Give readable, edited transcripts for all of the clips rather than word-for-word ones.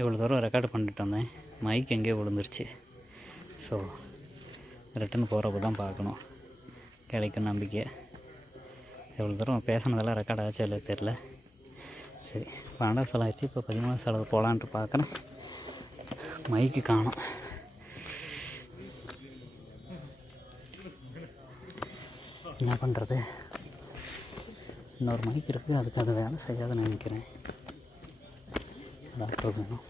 இவ்வளோ தூரம் ரெக்கார்டு பண்ணிட்டு வந்தேன், மைக் எங்கேயோ விழுந்துருச்சு. ஸோ ரிட்டன் போகிறப்ப தான் பார்க்கணும், கிடைக்கும் நம்பிக்கை. எவ்வளோ தூரம் பேசினதெல்லாம் ரெக்கார்ட் ஆச்சு இல்லை தெரில. சரி, 12 செலவு ஆச்சு. இப்போ 13 செலவு போகலான்ட்டு பார்க்குறேன். மைக்கு காணோம். என்ன பண்ணுறது? இன்னொரு மைக் இருக்குது, அதுக்கு அது வேலை செய்யாதுன்னு நினைக்கிறேன். டாக்டர் வேணும்.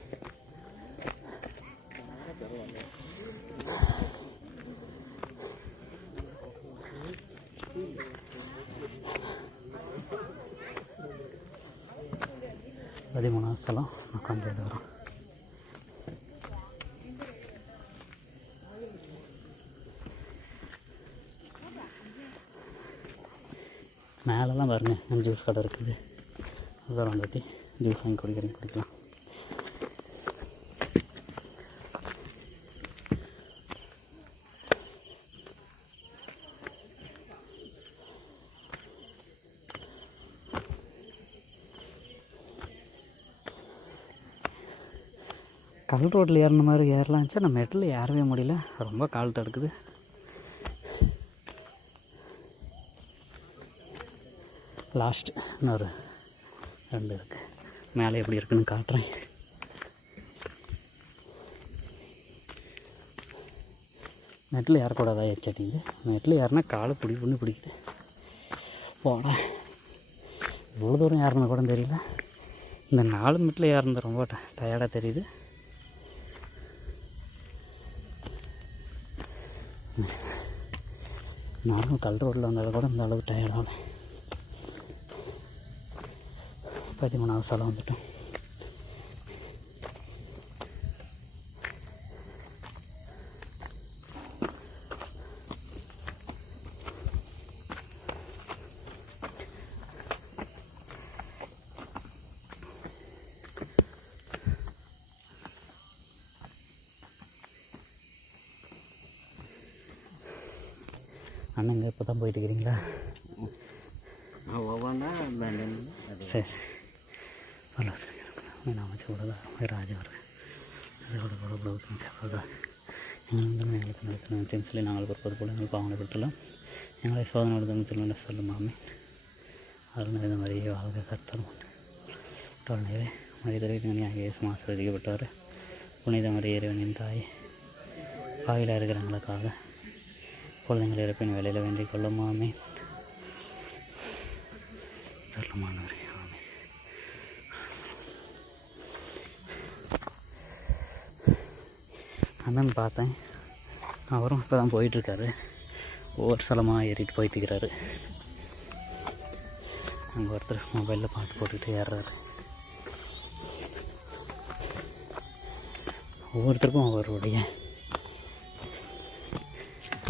பதிமூணாவது ஸ்தலம் உட்காந்து வரும். மேலெல்லாம் பாருங்கள், ஜூஸ் கடை இருக்குது. அதெல்லாம் வந்துட்டு ஜூஸ் வாங்கி குடிக்கலாம். கல் ரோட்டில் ஏறின மாதிரி ஏறலாம்ச்சா, நம்ம மெட்டில் ஏறவே முடியல, ரொம்ப கால் தடுக்குது. லாஸ்ட்டு இன்னொரு 2 இருக்குது. மேலே எப்படி இருக்குன்னு காட்டுறேன். மெட்டில் ஏறக்கூடாதா ஏற்சாட்டிங்க? மெட்டில் ஏறினா காலை பிடிக்குது. போடா, இவ்வளோ தூரம் ஏறினது கூட தெரியல. இந்த 4 மெட்டில் ஏறினது ரொம்ப டயர்டாக தெரியுது. நானும் கல் ரோட்டில் வந்தாலும் கூட இந்த அளவு டயர்டாகல. 13வது ஸ்தலம் வந்துட்டோம். அண்ணங்க இப்போ தான் போயிட்டு இருக்கிறீங்களா? சரி, அமைச்சு விடுதா ராஜா வருது. அதோட கூட ப்ளவுஸும் சேர்ப்பதா எங்களுக்கு சொல்லி நாங்கள் பொறுப்பது போல எங்கள் பாவனை கொடுத்துலாம். எங்களை சோதனை எடுத்து திரும்ப சொல்லுமாமே அதில் இந்த மாதிரியே வாழ்க்கை கர்த்தரும் உண்டு. மனிதரை இயேசு ஆசீர்வதிக்கப்பட்டவர். புனித மரிய இறைவனின் தாய், பாவியில் இருக்கிறவங்களுக்காக குழந்தைங்கள் இறப்பின் வேலையில் வேண்டிக் கொள்ளுமாமே. தரமானவரே, ஆமே. அண்ணன் பார்த்தேன், அவரும் இப்போ தான் போயிட்டுருக்காரு. ஒவ்வொரு ஸ்தலமாக ஏறிட்டு போயிட்டுருக்கிறாரு. அங்கே ஒருத்தர் மொபைலில் பாட்டு போட்டுக்கிட்டு ஏறுறாரு. ஒவ்வொருத்தருக்கும் அவருடைய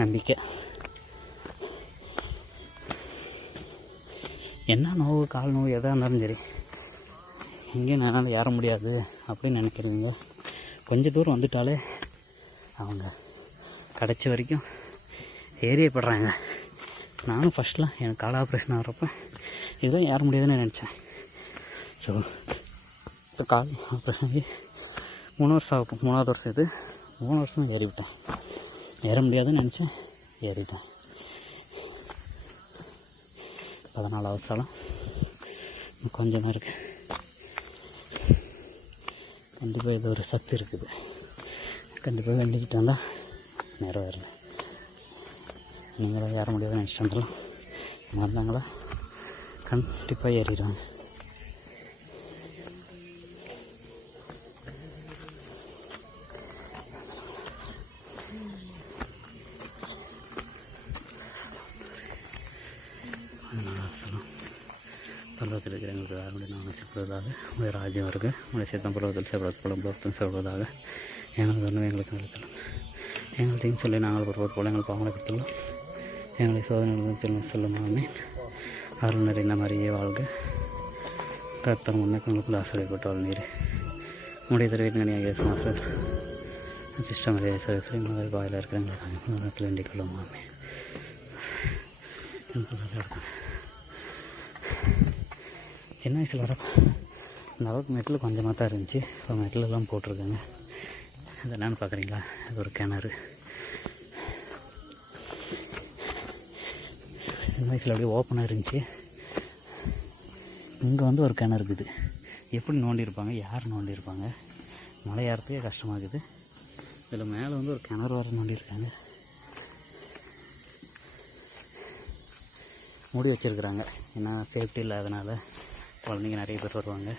நம்பிக்கை. என்ன நோவு, கால் நோவு எதாக இருந்தாலும் சரி, எங்கேயும் என்னால் ஏற முடியாது அப்படின்னு நினைக்கிறவங்க கொஞ்சம் தூரம் வந்துட்டாலே அவங்க கடைசி வரைக்கும் ஏறியப்படுறாங்க. நானும் ஃபஸ்ட்லாம் எனக்கு கால் ஆப்ரேஷன் ஆகிறப்ப இதுதான் ஏற முடியாதுன்னு நினச்சேன். ஸோ இப்போ கால் ஆப்ரேஷன் ஆகி 3 வருஷம் ஆகும். 3வது வருஷம் இது. 3 வருஷம் ஏறிவிட்டேன். ஏற முடியாதுன்னு நினச்சேன், ஏறிட்டேன். 14வது ஸ்தலம் கொஞ்சம் தான் இருக்குது. கண்டிப்பாக இது ஒரு சக்தி இருக்குது. கண்டிப்பாக வேண்டிக்கிட்டு வந்தால் நிறைவேறல. நீங்களும் ஏற முடியாதுன்னு நினச்சிட்டு வந்துடலாம். இருந்தாங்களா கண்டிப்பாக ஏறிடுவாங்க. பருவத்தில் இருக்கிற எங்களுக்கு யாருடைய நாங்கள் செல்வதாக உங்கள் ராஜ்யம் வருக. உங்களுடைய சித்தம் பருவத்தில் செல்வத்தும் பருவத்தும் செல்வதாக. எங்களுக்கு ஒன்றும் எங்களுக்கு நிறுத்தலாம். எங்கள்கிட்டையும் சொல்லி நாங்கள் பருவத்து போல எங்கள் பாவனை கொடுத்துள்ளோம். எங்களை சோதனை சொல்லுமாமே. அருள் நிறைந்த மாதிரியே வாழ்க. கர்த்தர் முன்னே உங்களுக்குள்ள ஆசிரியப்பட்டால் நீர் உடைய தெரிவித்து இயேசு மாஸ்டர் சிஸ்டம் சரி முதல் வாயில் இருக்கிற எங்களுக்கு வேண்டிக் கொள்ளுமாமே. சின்ன வயசில் வரப்போ இந்த அளவுக்கு மெட்டில் கொஞ்சமாக தான் இருந்துச்சு. இப்போ மெட்டிலெல்லாம் போட்டிருக்காங்க. அது என்னென்னு பார்க்குறீங்களா? அது ஒரு கிணறு. சின்ன வயசில் அப்படியே ஓப்பனாக இருந்துச்சு. இங்கே வந்து ஒரு கிணறு இருக்குது. எப்படி நோண்டியிருப்பாங்க, யார் நோண்டியிருப்பாங்க? மலை ஏறத்துக்கே கஷ்டமாக இருக்குது. இதில் மேலே வந்து ஒரு கிணறு வர நோண்டியிருக்காங்க. மூடி வச்சுருக்குறாங்க. ஏன்னா சேஃப்டி இல்லாதனால குழந்தைங்க நிறைய பேர் வருவாங்க.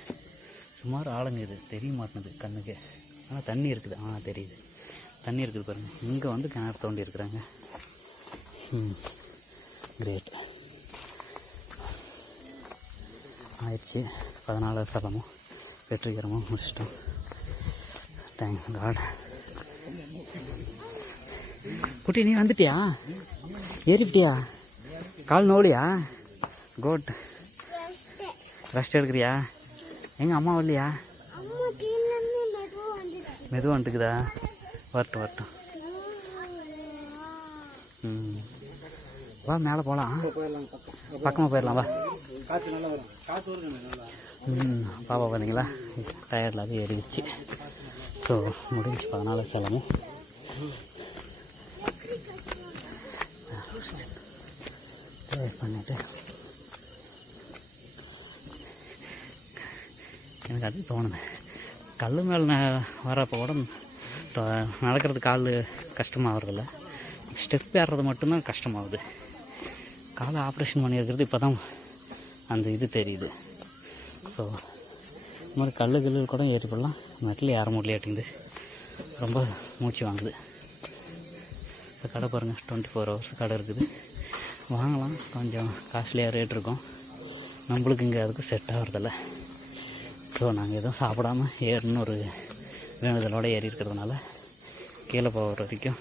சுமார் ஆளுங்க இது தெரிய மாட்டேங்குது கண்ணுக்கு. ஆனால் தண்ணி இருக்குது. தெரியுது, தண்ணி இருக்குது பாருங்கள். இங்கே வந்து கிணறு தோண்டி இருக்கிறாங்க. கிரேட். ஆயிடுச்சு. 14 ஸ்தலமும் வெற்றிகரமாக முடிச்சிட்டோம். Thanks God. குட்டி நீ வந்துட்டியா? ஏறிப்பிட்டியா? கால் நோலியா? குட். ரெஸ்ட் எடுக்கிறியா? எங்கள் அம்மா வரலையா? மெதுவாக வந்துட்டுக்குதா? வரட்டும். வா மேலே போகலாம். பக்கமாக போயிடலாம் வா. பாப்பா பார்த்தீங்களா டயர்டில் அது ஏறிடுச்சு. ஸோ முடிஞ்சு 14 ஸ்தலமும் பண்ணிட்டு எனக்கு அது தோணுது. கல் மேலே வரப்போ கூட நடக்கிறது கால் கஷ்டமாகறதில்ல. ஸ்டெப் ஏறுறது மட்டும்தான் கஷ்டமாகுது. காலை ஆப்ரேஷன் பண்ணியிருக்கிறது இப்போ தான் அந்த இது தெரியுது. ஸோ இந்த மாதிரி கல் கூட ஏறி போடலாம். மெட்டில் ஏற முடியலையாட்டிங்குது. ரொம்ப மூச்சு வாங்குது. இந்த கடை பாருங்கள், 24 hours கடை இருக்குது. வாங்கலாம். கொஞ்சம் காஸ்ட்லியாக ரேட் இருக்கும். நம்மளுக்கு இங்கே அதுக்கு செட் ஆகிறதில்ல. ஸோ நாங்கள் எதுவும் சாப்பிடாமல் ஏறணும்னு ஒரு வேண்டுதலோடு ஏறி இருக்கிறதுனால கீழே போகிற வரைக்கும்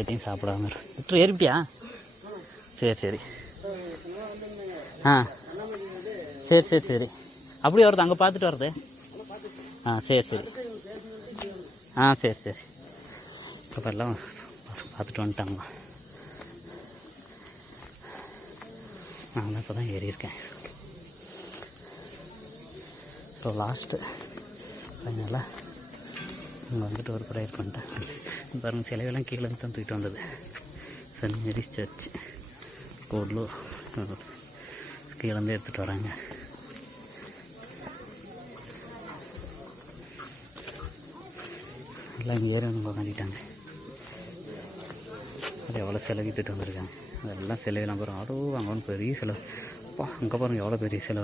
எதையும் சாப்பிடாம விட்டு ஏறிப்பிட்டியா? சரி. சரி. அப்படி வருது, அங்கே பார்த்துட்டு வருது. சரி. சரி. இப்போ எல்லாம் பார்த்துட்டு வந்துட்டாங்க. நான் இப்போ தான் ஏறியிருக்கேன். ஸோ லாஸ்ட்டு ஃபைனலாக இங்கே வந்துட்டு ஒரு ப்ரேயர் பண்ணிட்டேன். பாருங்கள், சிலையெல்லாம் கீழே தான் தூக்கிட்டு வந்தது. சென்ட் மேரிஸ் சர்ச் கோட்லூர் கீழேருந்து எடுத்துகிட்டு வராங்க. எல்லாம் இங்கே ஏறி வந்து உக்காந்துட்டாங்க. அது எவ்வளோ சிலை விட்டுட்டு வந்திருக்காங்க. அதெல்லாம் சிலையெல்லாம் பாருங்கள். அங்கே வந்து பெரிய சிலை. அங்கே பாருங்கள் எவ்வளோ பெரிய சிலை.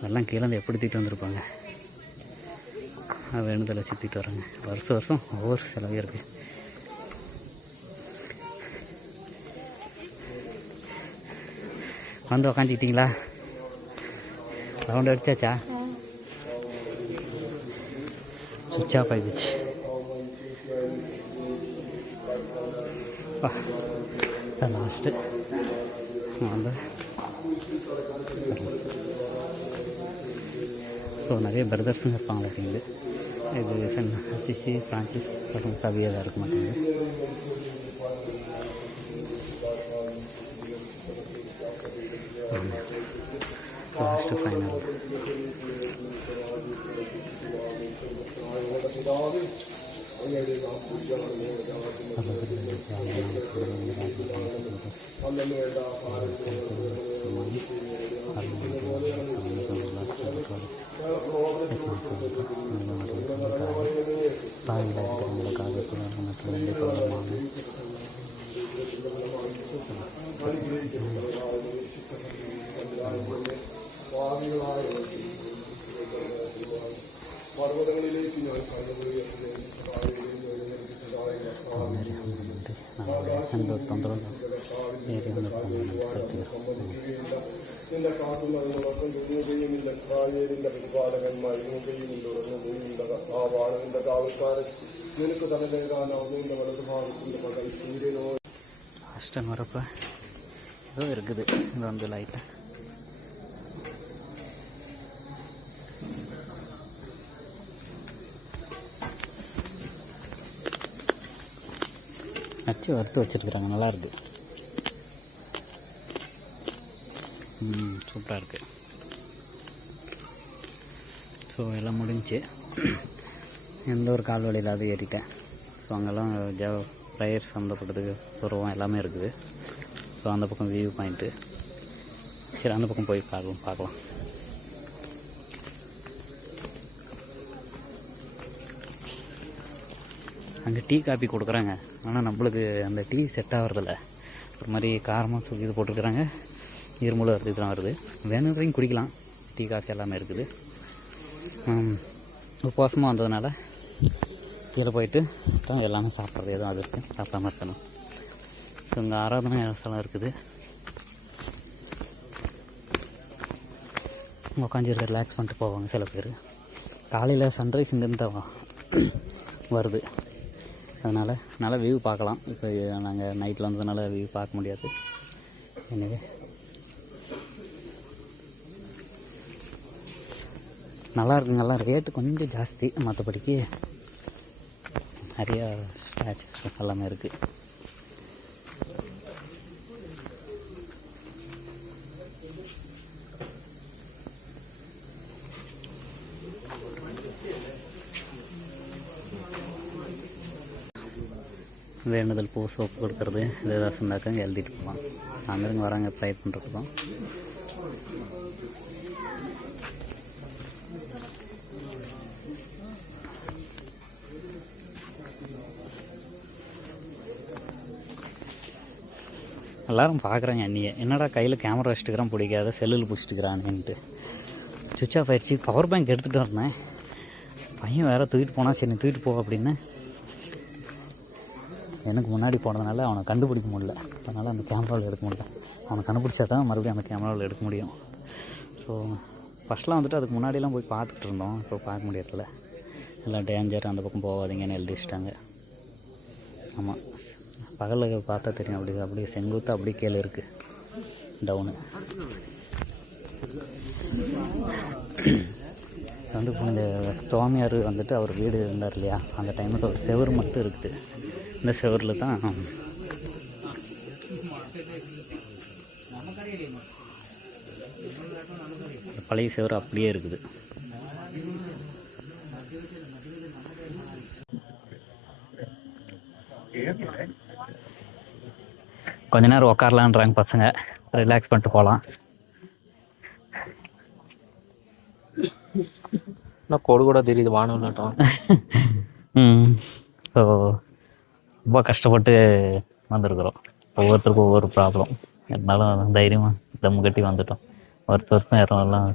அதெல்லாம் கீழே எப்படி தூக்கிட்டு வந்திருப்பாங்க. வேணுதலை சுற்றிட்டு வராங்க. வருஷம் ஒவ்வொரு சிலையும் இருக்குது. வந்து உக்காந்துக்கிட்டீங்களா? ரவுண்ட் அடிச்சாச்சா? சுவிட்ச் ஆஃப் ஆகிடுச்சு. லாஸ்ட்டு வந்து ஸோ நிறைய பிரதர்ஸும் இருப்பாங்க அப்படிங்குது. இது சென்ட் அசிசி ஃப்ரான்சிஸ் மற்றும் சவியாக இருக்க மாட்டேங்குது. லாஸ்ட்டு ஃபைனல் தாயில் இருக்கிறவங்களுக்காக மற்றும் வேண்டிய சொல்லமான தொந்தரவு ஏறி லாஸ்ட் வரப்போ ஏதோ இருக்குது. இது வந்து லைட்டாக நச்சு வறுத்து வச்சுருக்குறாங்க. நல்லாயிருக்கு. சூப்பராக இருக்குது. ஸோ எல்லாம் முடிஞ்சு எந்த ஒரு கால் வழி இல்லாத ஏறிட்டேன். ஸோ அங்கெல்லாம் ப்ரேயர் சம்மந்தப்பட்டதுக்கு உருவம் எல்லாமே இருக்குது. ஸோ அந்த பக்கம் வியூ பாயிண்ட்டு. சரி அந்த பக்கம் போய் பார்க்கலாம். அங்கே டீ காஃபி கொடுக்குறாங்க. ஆனால் நம்மளுக்கு அந்த டீ செட் ஆகிறதில்ல. ஒரு மாதிரி காரமாக இது போட்டுருக்குறாங்க. இருமூலம் வருது, இதெல்லாம் வருது. வேணுன்றதையும் குடிக்கலாம். டீ காஃபி எல்லாமே இருக்குது. உபவாசமாக வந்ததுனால கீழே போயிட்டு தான் எல்லாமே சாப்பிட்றது எதுவும் அது இருக்குது, சாப்பிடாம இருக்கணும். ஸோ இங்கே ஆராதனை ஸ்தலம் இருக்குது. உட்காந்து ரிலாக்ஸ் பண்ணிட்டு போவாங்க சில பேர். காலையில் சன்ரைஸ் இங்கேருந்து வருது, அதனால் நல்லா வியூ பார்க்கலாம். இப்போ நாங்கள் நைட்டில் வந்ததுனால வியூ பார்க்க முடியாது. எனவே நல்லா இருக்குங்கெல்லாம். ரேட்டு கொஞ்சம் ஜாஸ்தி, மற்றபடிக்கு நிறையா ஸ்டாச்சுஸ் எல்லாமே இருக்குது. வேண்டுதல் பூ சோப்பு கொடுக்குறது இது ஏதாவது இருந்தாக்காங்க எழுதிட்டு போகலாம். அங்கேருந்து வராங்க ட்ரை பண்ணுறதுக்கும். எல்லோரும் பார்க்குறாங்க அண்ணியை, என்னடா கையில் கேமரா வச்சுட்டுக்கிறான், பிடிக்காத செல்லில் பிடிச்சிட்டுக்கிறான்னுட்டு. சுவிட்ச் ஆஃப் ஆகிடுச்சு. பவர் பேங்க் எடுத்துகிட்டு வரேன். பையன் வேறு தூக்கிட்டு போனால் சரி தூக்கிட்டு போ அப்படின்னு. எனக்கு முன்னாடி போனதுனால அவனை கண்டுபிடிக்க முடியல. அதனால் அந்த கேமராவில் எடுக்க முடியல. அவனை கண்டுபிடிச்சா தான் மறுபடியும் அந்த கேமராவில் எடுக்க முடியும். ஸோ ஃபஸ்ட்லாம் வந்துட்டு அதுக்கு முன்னாடிலாம் போய் பார்த்துட்டு இருந்தோம். இப்போ பார்க்க முடியறதில்ல. எல்லாம் டேஞ்சர், அந்த பக்கம் போகாதீங்கன்னு எழுதி வச்சுட்டாங்க. ஆமாம், பகலில் பார்த்தா தெரியும். அப்படியே செங்குத்து அப்படியே கீழே இருக்குது டவுனு. வந்து இந்த சுவாமியார் வந்துட்டு அவர் வீடு இருந்தார் இல்லையா, அந்த டைமில் ஒரு செவர் மட்டும் இருக்குது. இந்த செவரில் தான் பழைய செவர் அப்படியே இருக்குது. கொஞ்ச நேரம் உக்காரலான்றாங்க பசங்க, ரிலாக்ஸ் பண்ணிட்டு போகலாம். கோடு கூட தெரியுது வானம் நாட்டம். ஸோ ரொம்ப கஷ்டப்பட்டு வந்திருக்கிறோம். ஒவ்வொருத்தருக்கும் ஒவ்வொரு ப்ராப்ளம். இருந்தாலும் தைரியமாக தம் கட்டி வந்துட்டோம். ஒருத்தருக்கும் யாரும் எல்லாம்